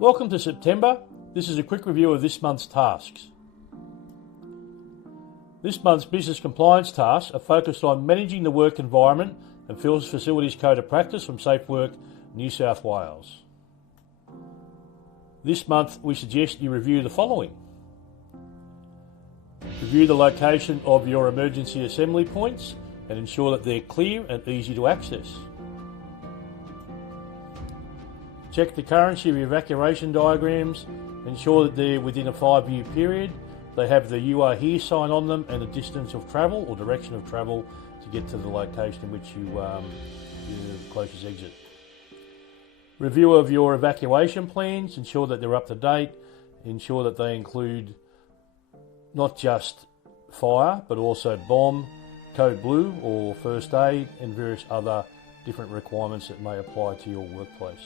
Welcome to September. This is a quick review of this month's tasks. This month's business compliance tasks are focused on managing the work environment and facilities code of practice from Safe Work New South Wales. This month we suggest you review the following. Review the location of your emergency assembly points and ensure that they're clear and easy to access. Check the currency of your evacuation diagrams. Ensure that they're within a 5-year period. They have the "You are here" sign on them and the distance of travel or direction of travel to get to the location in which your closest exit. Review of your evacuation plans. Ensure that they're up to date. Ensure that they include not just fire but also bomb, code blue or first aid and various other different requirements that may apply to your workplace.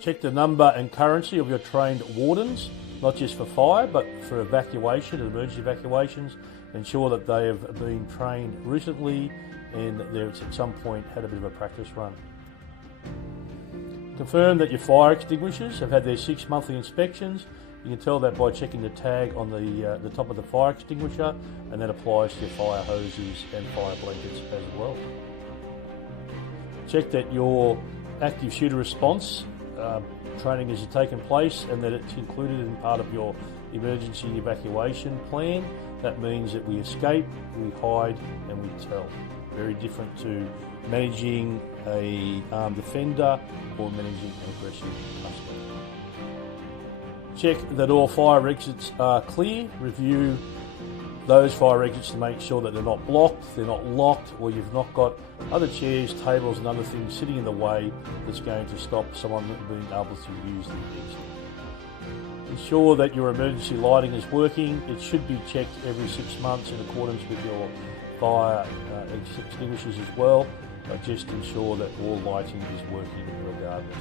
Check the number and currency of your trained wardens, not just for fire but for evacuation and emergency evacuations. Ensure that they have been trained recently and they've at some point had a bit of a practice run. Confirm that your fire extinguishers have had their 6 monthly inspections. You can tell that by checking the tag on the top of the fire extinguisher, and that applies to your fire hoses and fire blankets as well. Check that your active shooter response training has taken place and that it's included in part of your emergency evacuation plan. That means that we escape, we hide and we tell. Very different to managing a armed offender or managing an aggressive customer. Check that all fire exits are clear. Review those fire exits to make sure that they're not blocked, they're not locked, or you've not got other chairs, tables and other things sitting in the way that's going to stop someone being able to use the exit. Ensure that your emergency lighting is working. It should be checked every 6 months in accordance with your fire extinguishers as well, but just ensure that all lighting is working regardless.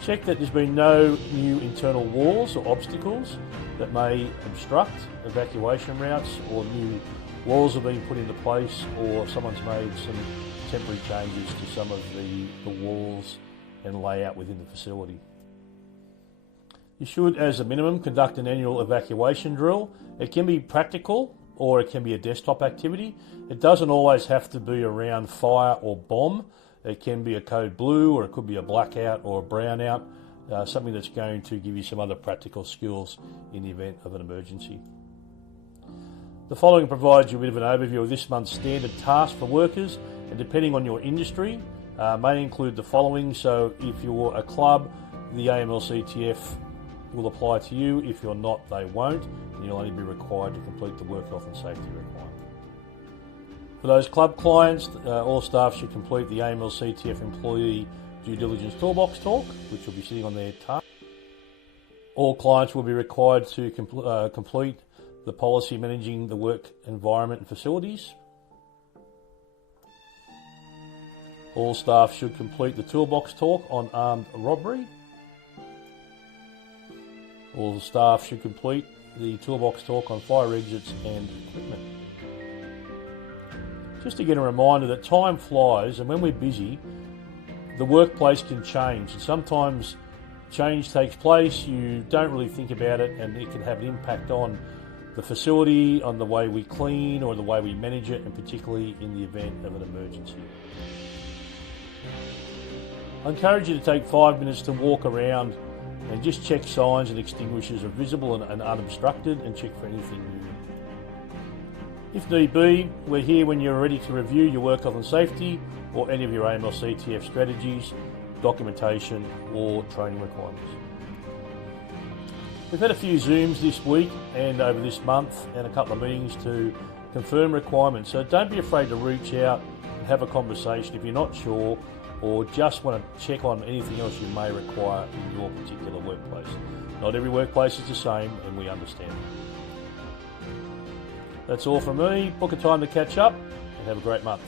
Check that there's been no new internal walls or obstacles that may obstruct evacuation routes, or new walls have been put into place, or someone's made some temporary changes to some of the walls and layout within the facility. You should, as a minimum, conduct an annual evacuation drill. It can be practical or it can be a desktop activity. It doesn't always have to be around fire or bomb. It can be a code blue, or it could be a blackout or a brownout, something that's going to give you some other practical skills in the event of an emergency. The following provides you a bit of an overview of this month's standard tasks for workers, and depending on your industry, may include the following. So if you're a club, the AML-CTF will apply to you. If you're not, they won't, and you'll only be required to complete the work health and safety requirement. For those club clients, all staff should complete the AML-CTF Employee Due Diligence Toolbox Talk, which will be sitting on their task. All clients will be required to complete the policy managing the work environment and facilities. All staff should complete the Toolbox Talk on armed robbery. All staff should complete the Toolbox Talk on fire exits and equipment. Just again a reminder that time flies, and when we're busy, the workplace can change. And sometimes change takes place, you don't really think about it, and it can have an impact on the facility, on the way we clean or the way we manage it, and particularly in the event of an emergency. I encourage you to take 5 minutes to walk around and just check signs and extinguishers are visible and unobstructed, and check for anything new. If need be, we're here when you're ready to review your work health and safety or any of your AML-CTF strategies, documentation or training requirements. We've had a few Zooms this week and over this month, and a couple of meetings to confirm requirements. So don't be afraid to reach out and have a conversation if you're not sure, or just want to check on anything else you may require in your particular workplace. Not every workplace is the same, and we understand. That's all from me. Book a time to catch up and have a great month.